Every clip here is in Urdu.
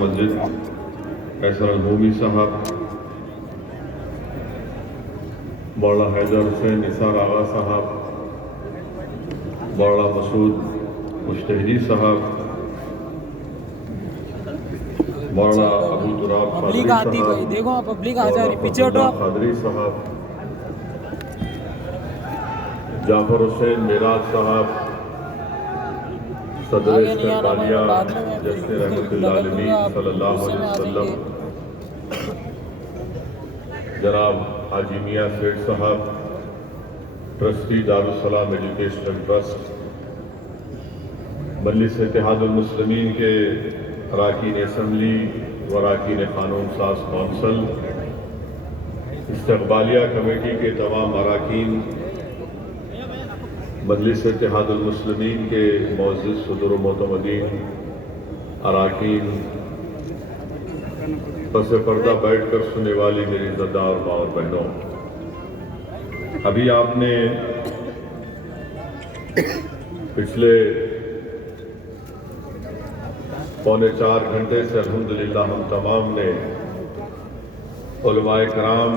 مسجد قیصر البومی صاحب، مولانا حیدر حسین نثار آغا صاحب، مولانا مسعود مشتہری صاحب، مولانا ابو تراب قادری صاحب، مولانا قادری صاحب، جعفر حسین میراج صاحب، صدر استقبالیہ جشن رحمت العالمین صلی اللہ علیہ وسلم جناب حاجی میاں سیٹھ صاحب، ٹرسٹی دارالسلام ایجوکیشنل ٹرسٹ، مجلس اتحاد المسلمین کے اراکین اسمبلی و اراکین قانون ساز کونسل، استقبالیہ کمیٹی کے تمام اراکین، مجلس اتحاد المسلمین کے معزز صدر و معتمدین، اراکین، پس پردہ بیٹھ کر سننے والی میری عزتدار ماں اور بہنوں، ابھی آپ نے پچھلے پونے 4 گھنٹے سے الحمدللہ ہم تمام نے علماء کرام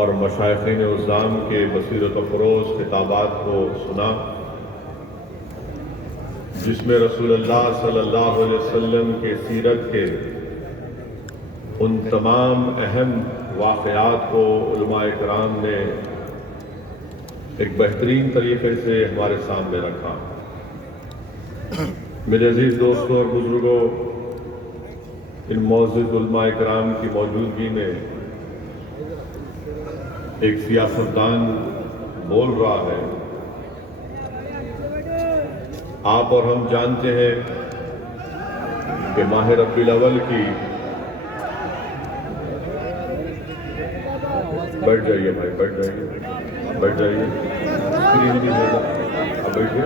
اور مشائخین عظام کے بصیرت افروز خطابات کو سنا، جس میں رسول اللہ صلی اللہ علیہ وسلم کے سیرت کے ان تمام اہم واقعات کو علماء کرام نے ایک بہترین طریقے سے ہمارے سامنے رکھا۔ میرے عزیز دوستوں اور بزرگوں، ان معزز علماء کرام کی موجودگی میں ایک سیاستدان بول رہا ہے۔ آپ اور ہم جانتے ہیں کہ ماہ ربیع الاول کی، بیٹھ جائیے بھائی، بیٹھ جائیے، بیٹھ جائیے، اسکرین نہیں ہوگا، اب بیٹھیے،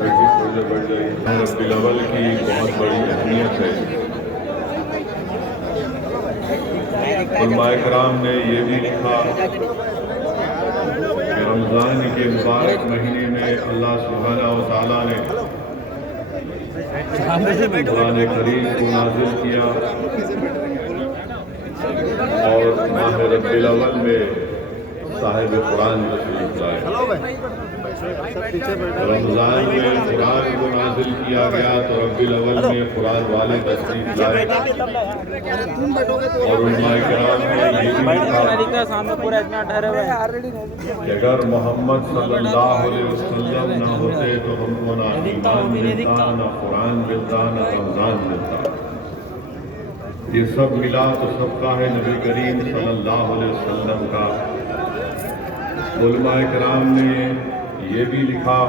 بیٹھ جائیے۔ ماہ ربیع الاول کی بہت بڑی اہمیت ہے۔ علماء کرام نے یہ بھی لکھا کہ رمضان کے مبارک مہینے میں اللہ سبحانہ و تعالیٰ نے قرآن کریم کو نازل کیا، اور ماہ ربیع الاول میں صاحب قرآن تشریف لائے۔ رمضان میں قرآن کو نازل کیا گیا تو ربیع الاول میں قرآن والے تشریف لائے، اور علماء کرام نے یہ بھی لکھا کہ اگر محمد صلی اللہ علیہ وسلم نہ ہوتے تو ہم کو نہ ایمان ملتا، نہ قرآن ملتا، نہ رمضان ملتا۔ یہ سب ملا تو سب کا ہے نبی کریم صلی اللہ علیہ وسلم کا۔ علماء کرام نے یہ بھی لکھا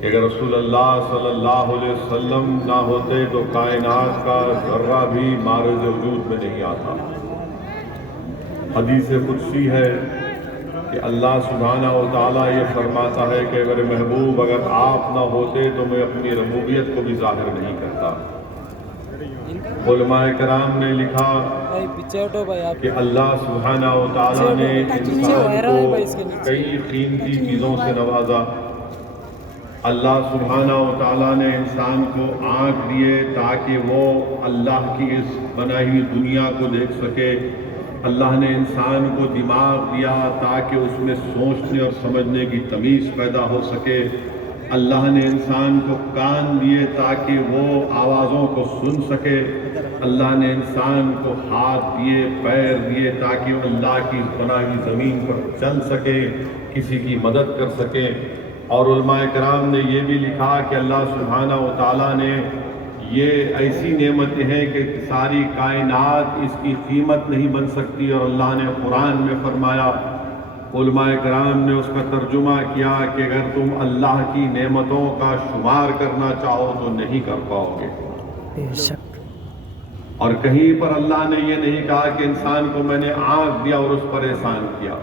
کہ اگر رسول اللہ صلی اللہ علیہ وسلم نہ ہوتے تو کائنات کا ذرہ بھی معرض وجود میں نہیں آتا۔ حدیث قدسی ہے کہ اللہ سبحانہ و تعالیٰ یہ فرماتا ہے کہ اگر محبوب اگر آپ نہ ہوتے تو میں اپنی ربوبیت کو بھی ظاہر نہیں کرتا۔ علماء کرام نے لکھا کہ اللہ سبحانہ و تعالیٰ نے انسان کو کئی قیمتی چیزوں سے نوازا۔ اللہ سبحانہ و تعالیٰ نے انسان کو آنکھ دیے تاکہ وہ اللہ کی اس بنائی ہوئی دنیا کو دیکھ سکے۔ اللہ نے انسان کو دماغ دیا تاکہ اس میں سوچنے اور سمجھنے کی تمیز پیدا ہو سکے۔ اللہ نے انسان کو کان دیے تاکہ وہ آوازوں کو سن سکے۔ اللہ نے انسان کو ہاتھ دیے، پیر دیے تاکہ وہ اللہ کی بنائی ہوئی زمین پر چل سکے، کسی کی مدد کر سکے۔ اور علماء کرام نے یہ بھی لکھا کہ اللہ سبحانہ و تعالیٰ نے یہ ایسی نعمتیں ہیں کہ ساری کائنات اس کی قیمت نہیں بن سکتی، اور اللہ نے قرآن میں فرمایا، علماء کرام نے اس کا ترجمہ کیا کہ اگر تم اللہ کی نعمتوں کا شمار کرنا چاہو تو نہیں کر پاؤ گے۔ اور کہیں پر اللہ نے یہ نہیں کہا کہ انسان کو میں نے آنکھ دیا اور اس پر احسان کیا،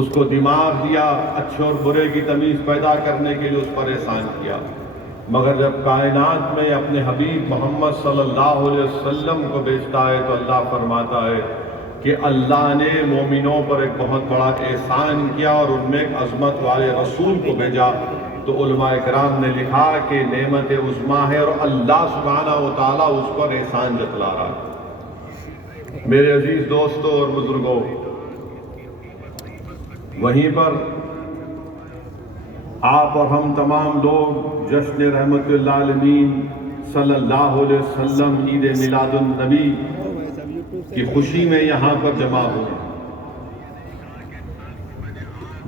اس کو دماغ دیا اچھے اور برے کی تمیز پیدا کرنے کے لیے اس پر احسان کیا، مگر جب کائنات میں اپنے حبیب محمد صلی اللہ علیہ وسلم کو بھیجتا ہے تو اللہ فرماتا ہے کہ اللہ نے مومنوں پر ایک بہت بڑا احسان کیا اور ان میں ایک عظمت والے رسول کو بھیجا تو علماء کرام نے لکھا کہ نعمت عظمیٰ ہے اور اللہ سبحانہ و تعالیٰ اس پر احسان جتلا رہا ہے۔ میرے عزیز دوستوں اور بزرگوں، وہیں پر آپ اور ہم تمام لوگ جشن رحمت للعالمین صلی اللہ علیہ وسلم عید میلاد النبی کی خوشی میں یہاں پر جمع ہوئے۔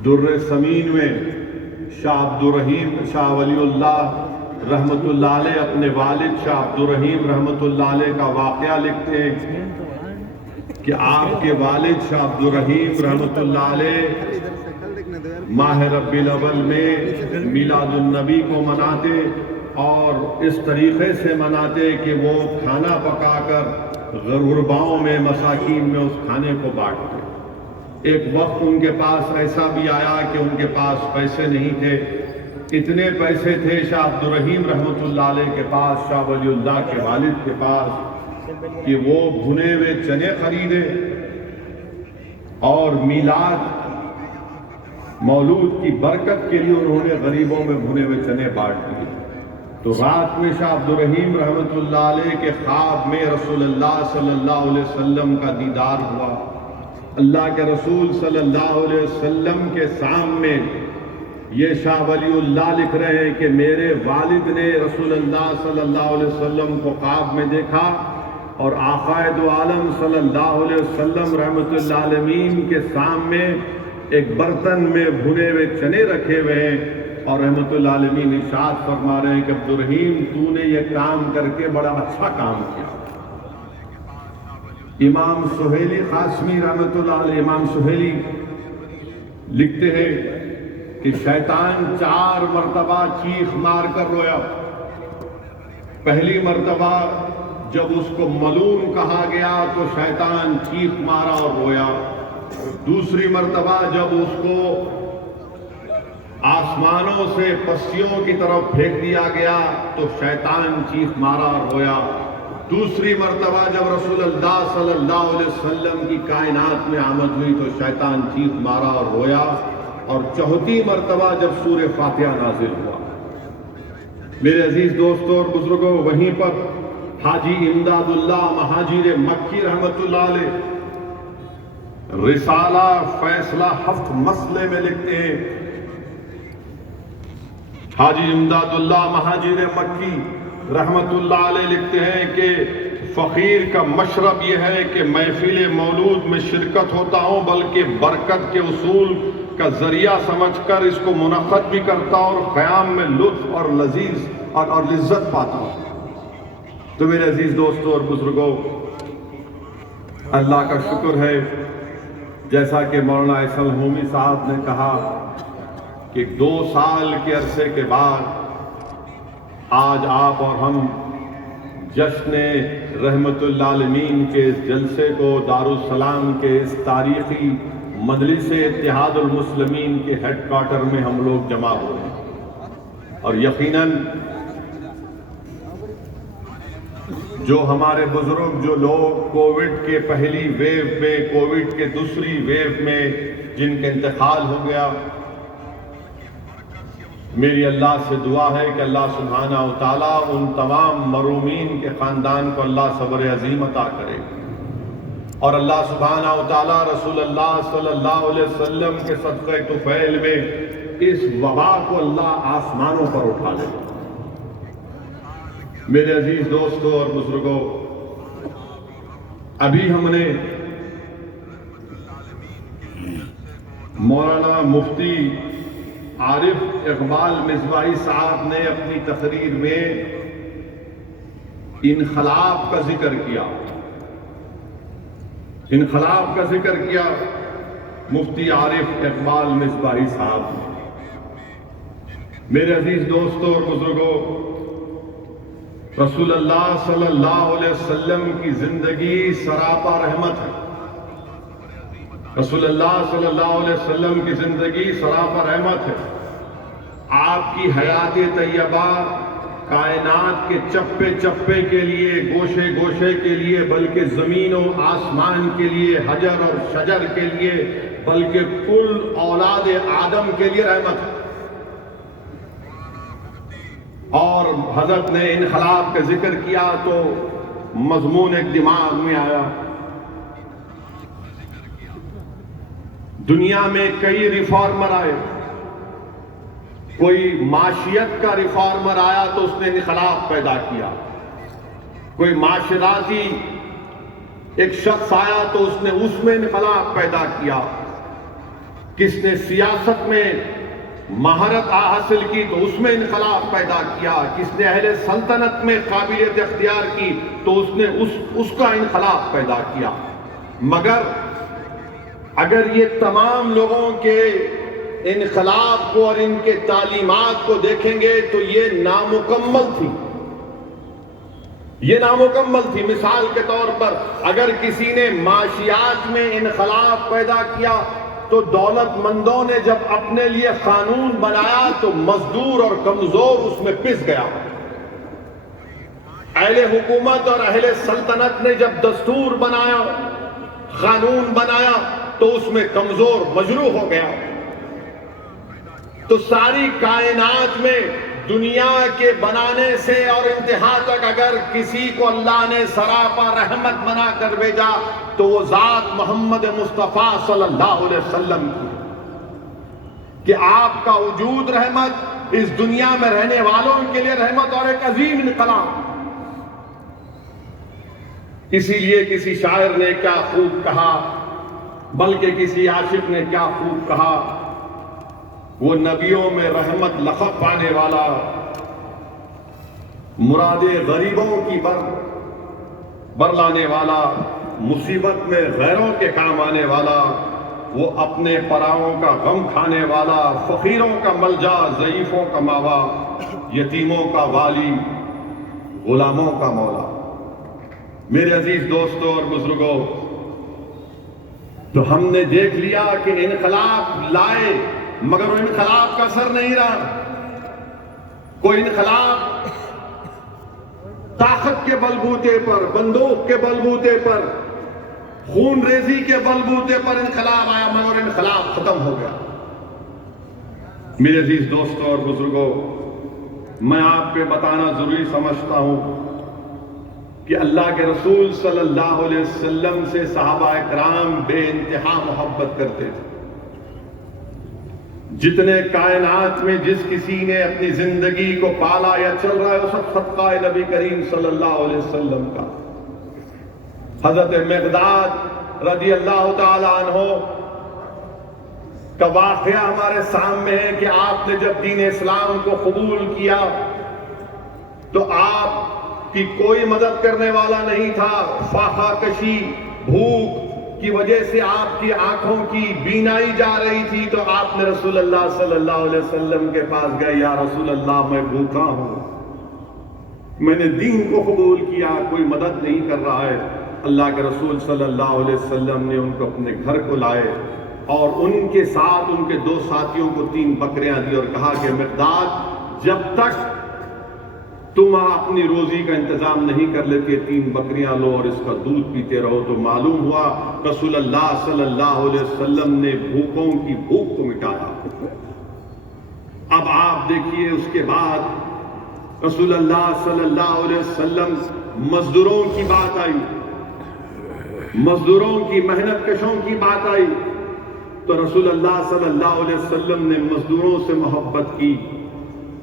در سمین میں شاہ عبدالرحیم شاہ ولی اللہ رحمت اللہ علیہ اپنے والد شاہ عبدالرحیم رحمت اللہ علیہ کا واقعہ لکھتے ہیں کہ آپ کے والد شاہ عبدالرحیم رحمت اللہ علیہ ماہ ربیع الاول میں میلاد النبی کو مناتے اور اس طریقے سے مناتے کہ وہ کھانا پکا کر غرباؤں میں مساکین میں اس کھانے کو بانٹتے۔ ایک وقت ان کے پاس ایسا بھی آیا کہ ان کے پاس پیسے نہیں تھے، اتنے پیسے تھے شاہ عبدالرحیم رحمت اللہ علیہ کے پاس، شاہ ولی اللہ کے والد کے پاس، کہ وہ بھنے ہوئے چنے خریدے اور میلاد مولود کی برکت کے لیے انہوں نے غریبوں میں بھنے ہوئے چنے بانٹ دیے۔ تو رات میں شاہ عبدالرحیم رحمت اللہ علیہ کے خواب میں رسول اللہ صلی اللہ علیہ وسلم کا دیدار ہوا۔ اللہ کے رسول صلی اللہ علیہ وسلم کے سامنے یہ شاہ ولی اللہ لکھ رہے ہیں کہ میرے والد نے رسول اللہ صلی اللہ علیہ وسلم کو خواب میں دیکھا اور آقا دو عالم صلی اللہ علیہ وسلم رحمت اللہ علیہ کے سامنے ایک برتن میں بھنے ہوئے چنے رکھے ہوئے ہیں اور رحمت اللہ علیہ ارشاد فرما رہے ہیں کہ عبدالرحیم تو نے یہ کام کر کے بڑا اچھا کام کیا۔ امام سہیلی قاسمی رحمت اللہ علیہ امام سہیلی لکھتے ہیں کہ شیطان 4 مرتبہ چیخ مار کر رویا۔ پہلی مرتبہ جب اس کو ملعون کہا گیا تو شیطان چیخ مارا اور رویا۔ دوسری مرتبہ جب اس کو آسمانوں سے پسیوں کی طرف پھینک دیا گیا تو شیطان چیخ مارا اور رویا۔ دوسری مرتبہ جب رسول اللہ صلی اللہ علیہ وسلم کی کائنات میں آمد ہوئی تو شیطان چیخ مارا اور رویا، اور چوتھی مرتبہ جب سورہ فاتحہ نازل ہوا۔ میرے عزیز دوستوں اور بزرگوں، وہیں پر حاجی امداد اللہ مہاجر مکی رحمت اللہ علیہ رسالہ فیصلہ 7 مسئلے میں لکھتے ہیں۔ حاجی امداد اللہ مہاجر مکی رحمت اللہ علیہ لکھتے ہیں کہ فقیر کا مشرب یہ ہے کہ محفل مولود میں شرکت ہوتا ہوں، بلکہ برکت کے اصول کا ذریعہ سمجھ کر اس کو منعقد بھی کرتا ہوں اور قیام میں لطف اور لذیذ اور لذت پاتا ہوں۔ تو میرے عزیز دوستوں اور بزرگوں، اللہ کا شکر ہے، جیسا کہ مولانا احسن الحومی صاحب نے کہا کہ 2 سال کے عرصے کے بعد آج آپ اور ہم جشن رحمت للعالمین کے اس جلسے کو دارالسلام کے اس تاریخی مجلس اتحاد المسلمین کے ہیڈ کوارٹر میں ہم لوگ جمع ہوئے ہیں، اور یقیناً جو ہمارے بزرگ جو لوگ کووڈ کے پہلی ویو میں، کووڈ کے دوسری ویو میں جن کا انتقال ہو گیا، میری اللہ سے دعا ہے کہ اللہ سبحانہ و تعالیٰ ان تمام مرومین کے خاندان کو اللہ صبر عظیم عطا کرے، اور اللہ سبحانہ و تعالیٰ رسول اللہ صلی اللہ علیہ وسلم کے صدقہ طفیل میں اس وبا کو اللہ آسمانوں پر اٹھا لے۔ میرے عزیز دوستوں اور بزرگوں، ابھی ہم نے مولانا مفتی عارف اقبال مصباحی صاحب نے اپنی تقریر میں انقلاب کا ذکر کیا، انقلاب کا ذکر کیا مفتی عارف اقبال مصباحی صاحب نے۔ میرے عزیز دوستوں اور بزرگوں، رسول اللہ صلی اللہ علیہ وسلم کی زندگی سراپا رحمت ہے۔ رسول اللہ صلی اللہ علیہ وسلم کی زندگی سراپا رحمت ہے۔ آپ کی حیات طیبہ کائنات کے چپے چپے کے لیے، گوشے گوشے کے لیے، بلکہ زمین و آسمان کے لیے، حجر اور شجر کے لیے، بلکہ کل اولاد آدم کے لیے رحمت ہے۔ حضرت نے انقلاب کا ذکر کیا تو مضمون ایک دماغ میں آیا. دنیا میں کئی ریفارمر آئے. کوئی معاشیت کا ریفارمر آیا تو اس نے انقلاب پیدا کیا. کوئی معاشراتی ایک شخص آیا تو اس نے اس میں انقلاب پیدا کیا. کس نے سیاست میں مہارت حاصل کی تو اس میں انقلاب پیدا کیا. کس نے اہل سلطنت میں قابلیت اختیار کی تو اس نے اس کا انقلاب پیدا کیا. مگر اگر یہ تمام لوگوں کے انقلاب کو اور ان کے تعلیمات کو دیکھیں گے تو یہ نامکمل تھی. یہ نامکمل تھی. مثال کے طور پر اگر کسی نے معاشیات میں انقلاب پیدا کیا تو دولت مندوں نے جب اپنے لیے قانون بنایا تو مزدور اور کمزور اس میں پس گیا. اہل حکومت اور اہل سلطنت نے جب دستور بنایا، قانون بنایا تو اس میں کمزور مجروح ہو گیا. تو ساری کائنات میں دنیا کے بنانے سے اور انتہا تک اگر کسی کو اللہ نے سراپا رحمت بنا کر بھیجا تو وہ ذات محمد مصطفیٰ صلی اللہ علیہ وسلم کی، کہ آپ کا وجود رحمت، اس دنیا میں رہنے والوں کے لیے رحمت اور ایک عظیم انقلاب. اسی لیے کسی شاعر نے کیا خوب کہا، بلکہ کسی عاشق نے کیا خوب کہا، وہ نبیوں میں رحمت لقب پانے والا، مراد غریبوں کی برلانے والا، مصیبت میں غیروں کے کام آنے والا، وہ اپنے پراؤں کا غم کھانے والا، فقیروں کا ملجا، ضعیفوں کا ماوا، یتیموں کا والی، غلاموں کا مولا. میرے عزیز دوستوں اور بزرگوں، تو ہم نے دیکھ لیا کہ انقلاب لائے مگر وہ انقلاب کا اثر نہیں رہا. کوئی انقلاب طاقت کے بلبوتے پر، بندوق کے بلبوتے پر، خون ریزی کے بلبوتے پر انقلاب آیا مگر انقلاب ختم ہو گیا. میرے عزیز دوستوں اور بزرگوں، میں آپ پہ بتانا ضروری سمجھتا ہوں کہ اللہ کے رسول صلی اللہ علیہ وسلم سے صحابہ کرام بے انتہا محبت کرتے تھے. جتنے کائنات میں جس کسی نے اپنی زندگی کو پالا یا چل رہا ہے وہ سب صدقہ نبی کریم صلی اللہ علیہ وسلم کا. حضرت مقداد رضی اللہ تعالی عنہ کا واقعہ ہمارے سامنے ہے کہ آپ نے جب دین اسلام کو قبول کیا تو آپ کی کوئی مدد کرنے والا نہیں تھا. فاقہ کشی، بھوک کی وجہ سے آپ کی آنکھوں کی بینائی جا رہی تھی تو آپ نے رسول اللہ صلی اللہ علیہ وسلم کے پاس گئے، یا رسول اللہ میں بھوکا ہوں، میں نے دین کو قبول کیا، کوئی مدد نہیں کر رہا ہے. اللہ کے رسول صلی اللہ علیہ وسلم نے ان کو اپنے گھر کو لائے اور ان کے ساتھ ان کے 2 ساتھیوں کو 3 بکریاں دی اور کہا کہ مقداد جب تک تم اپنی روزی کا انتظام نہیں کر لیتے 3 بکریاں لو اور اس کا دودھ پیتے رہو. تو معلوم ہوا رسول اللہ صلی اللہ علیہ وسلم نے بھوکوں کی بھوک کو مٹایا. اب آپ دیکھیے اس کے بعد رسول اللہ صلی اللہ علیہ وسلم مزدوروں کی بات آئی، مزدوروں کی، محنت کشوں کی بات آئی تو رسول اللہ صلی اللہ علیہ وسلم نے مزدوروں سے محبت کی،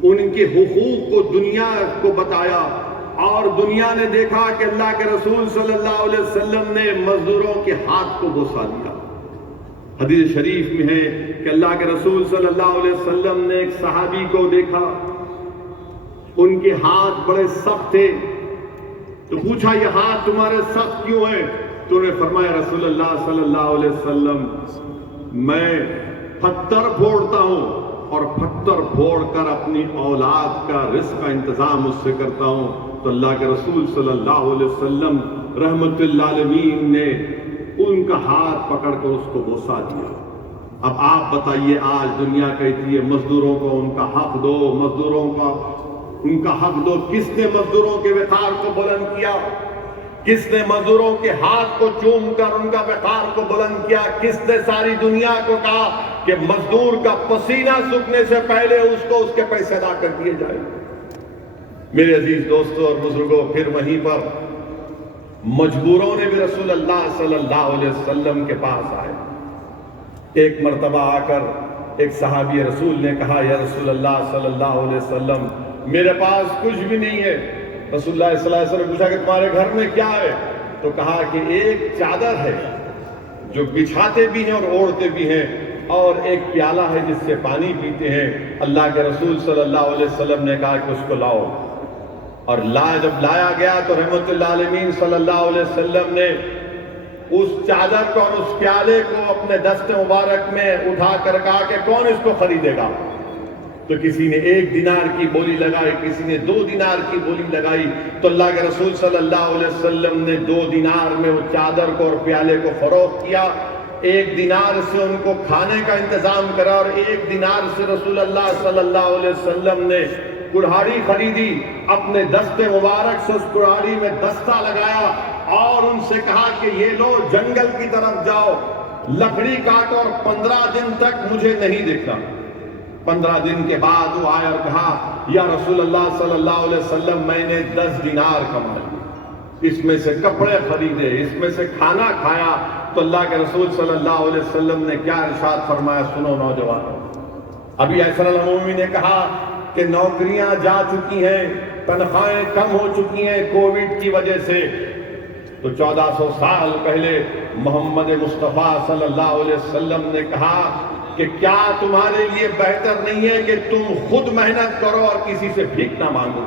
ان کے حقوق کو دنیا کو بتایا اور دنیا نے دیکھا کہ اللہ کے رسول صلی اللہ علیہ وسلم نے مزدوروں کے ہاتھ کو بوسا دیا. حدیث شریف میں ہے کہ اللہ کے رسول صلی اللہ علیہ وسلم نے ایک صحابی کو دیکھا، ان کے ہاتھ بڑے سخت تھے تو پوچھا یہ ہاتھ تمہارے سخت کیوں ہیں؟ تو انہوں نے فرمایا رسول اللہ صلی اللہ علیہ وسلم میں پتھر پھوڑتا ہوں اور پتھر پھوڑ کر اپنی اولاد کا رزق کا انتظام اس سے کرتا ہوں. تو اللہ کے رسول صلی اللہ علیہ وسلم رحمت للعالمین نے ان کا ہاتھ پکڑ کر اس کو بوسا دیا. اب آپ بتائیے آج دنیا کہتی ہے مزدوروں کو ان کا حق دو، مزدوروں کا ان کا حق دو. کس نے مزدوروں کے وقار کو بلند کیا؟ کس نے مزدوروں کے ہاتھ کو چوم کر ان کا وقار کو بلند کیا؟ کس نے ساری دنیا کو کہا کہ مزدور کا پسینہ سوکھنے سے پہلے اس کو اس کے پیسے ادا کر دیے جائیں؟ میرے عزیز دوستوں اور بزرگوں، پھر وہیں پر مجبوروں نے بھی رسول اللہ صلی اللہ علیہ وسلم کے پاس آئے۔ ایک مرتبہ آ کر ایک صحابی رسول نے کہا، یا رسول اللہ صلی اللہ علیہ وسلم، میرے پاس کچھ بھی نہیں ہے۔ رسول اللہ صلی اللہ علیہ وسلم نے پوچھا کہ تمہارے گھر میں کیا ہے؟ تو کہا کہ ایک چادر ہے جو بچھاتے بھی ہیں اور اوڑھتے بھی ہیں، اور ایک پیالہ ہے جس سے پانی پیتے ہیں۔ اللہ کے رسول صلی اللہ علیہ وسلم نے کہا کہ اس کو لاؤ، اور جب لایا گیا تو رحمت اللہ عالمین صلی اللہ علیہ وسلم نے اس چادر کو اور اس پیالے کو اپنے دست مبارک میں اٹھا کر کہا کہ کون اس کو خریدے گا؟ تو کسی نے 1 دینار کی بولی لگائی، کسی نے 2 دینار کی بولی لگائی، تو اللہ کے رسول صلی اللہ علیہ وسلم نے 2 دینار میں وہ چادر کو اور پیالے کو فروخت کیا۔ 1 دینار سے ان کو کھانے کا انتظام کرا، اور 1 دینار سے رسول اللہ صلی اللہ علیہ وسلم نے کڑھاڑی خریدی، اپنے دست مبارک سے اس کڑھاڑی میں دستہ لگایا اور ان سے کہا کہ یہ لو، جنگل کی طرف جاؤ، لکڑی کاٹو، اور 15 دن تک مجھے نہیں دیکھنا۔ 15 دن کے بعد وہ آیا اور کہا، یا رسول اللہ صلی اللہ علیہ وسلم، میں نے 10 دینار کما لیے، اس میں سے کپڑے خریدے، اس میں سے کھانا کھایا۔ تو اللہ کے رسول صلی اللہ علیہ وسلم نے کیا ارشاد فرمایا؟ سنو نوجوانوں، ابھی ایسر العمومی نے کہا کہ نوکریاں جا چکی ہیں، تنخواہیں کم ہو چکی ہیں کووڈ کی وجہ سے، تو 1400 سال پہلے محمد مصطفیٰ صلی اللہ علیہ وسلم نے کہا کہ کیا تمہارے لیے بہتر نہیں ہے کہ تم خود محنت کرو اور کسی سے بھیک نہ مانگو؟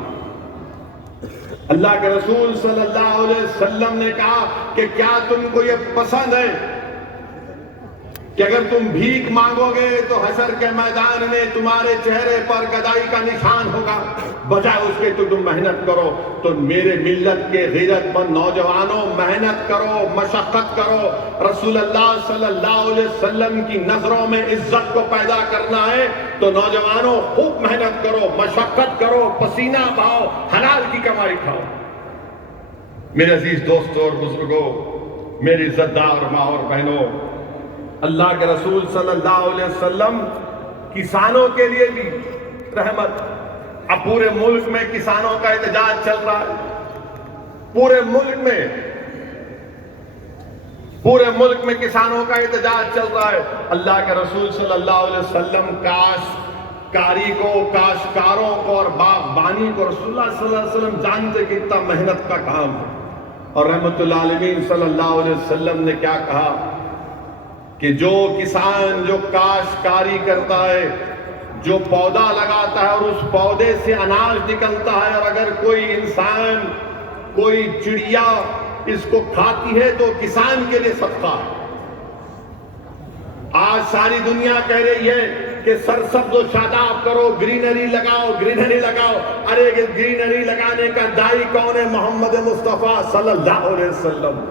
اللہ کے رسول صلی اللہ علیہ وسلم نے کہا کہ کیا تم کو یہ پسند ہے کہ اگر تم بھیک مانگو گے تو حشر کے میدان میں تمہارے چہرے پر گدائی کا نشان ہوگا، بجائے اس کے تو تم محنت کرو؟ تو میرے ملت کے غیرت مند نوجوانوں، محنت کرو، مشقت کرو۔ رسول اللہ صلی اللہ علیہ وسلم کی نظروں میں عزت کو پیدا کرنا ہے تو نوجوانوں خوب محنت کرو، مشقت کرو، پسینہ بہاؤ، حلال کی کمائی کھاؤ۔ میرے عزیز دوستوں اور بزرگوں، میری عزت دار ماں اور بہنوں، اللہ کے رسول صلی اللہ علیہ وسلم کسانوں کے لیے بھی رحمت۔ اب پورے ملک میں کسانوں کا احتجاج چل رہا ہے، پورے ملک میں کسانوں کا احتجاج چل رہا ہے۔ اللہ کے رسول صلی اللہ علیہ وسلم کاشتکاری کو، کاشتکاروں کو اور باغبانی کو رسول اللہ صلی اللہ علیہ وسلم جانتے کہ اتنا محنت کا کام ہے، اور رحمت اللہ علیہ صلی اللہ علیہ وسلم نے کیا کہا کہ جو کسان جو کاشتکاری کرتا ہے، جو پودا لگاتا ہے اور اس پودے سے اناج نکلتا ہے، اور اگر کوئی انسان، کوئی چڑیا اس کو کھاتی ہے تو کسان کے لیے صدقہ ہے۔ آج ساری دنیا کہہ رہی ہے کہ سرسبز و شاداب کرو، گرینری لگاؤ، گرینری لگاؤ۔ ارے گرینری لگانے کا داعی کون ہے؟ محمد مصطفیٰ صلی اللہ علیہ وسلم۔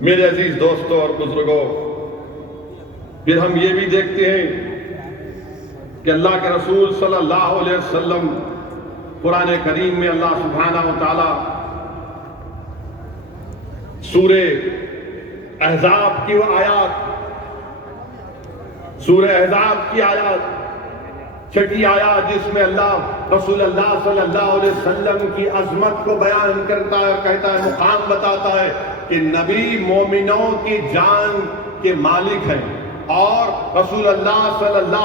میرے عزیز دوستوں اور بزرگوں، پھر ہم یہ بھی دیکھتے ہیں کہ اللہ کے رسول صلی اللہ علیہ وسلم قرآن کریم میں اللہ سبحانہ و تعالی سورہ احزاب کی آیات، سورہ احزاب کی آیات، چھٹی آیات، جس میں اللہ رسول اللہ صلی اللہ علیہ وسلم کی عظمت کو بیان کرتا ہے اور کہتا ہے، مقام بتاتا ہے کہ نبی مومنوں کی جان کے مالک ہیں، اور رسول اللہ صلی اللہ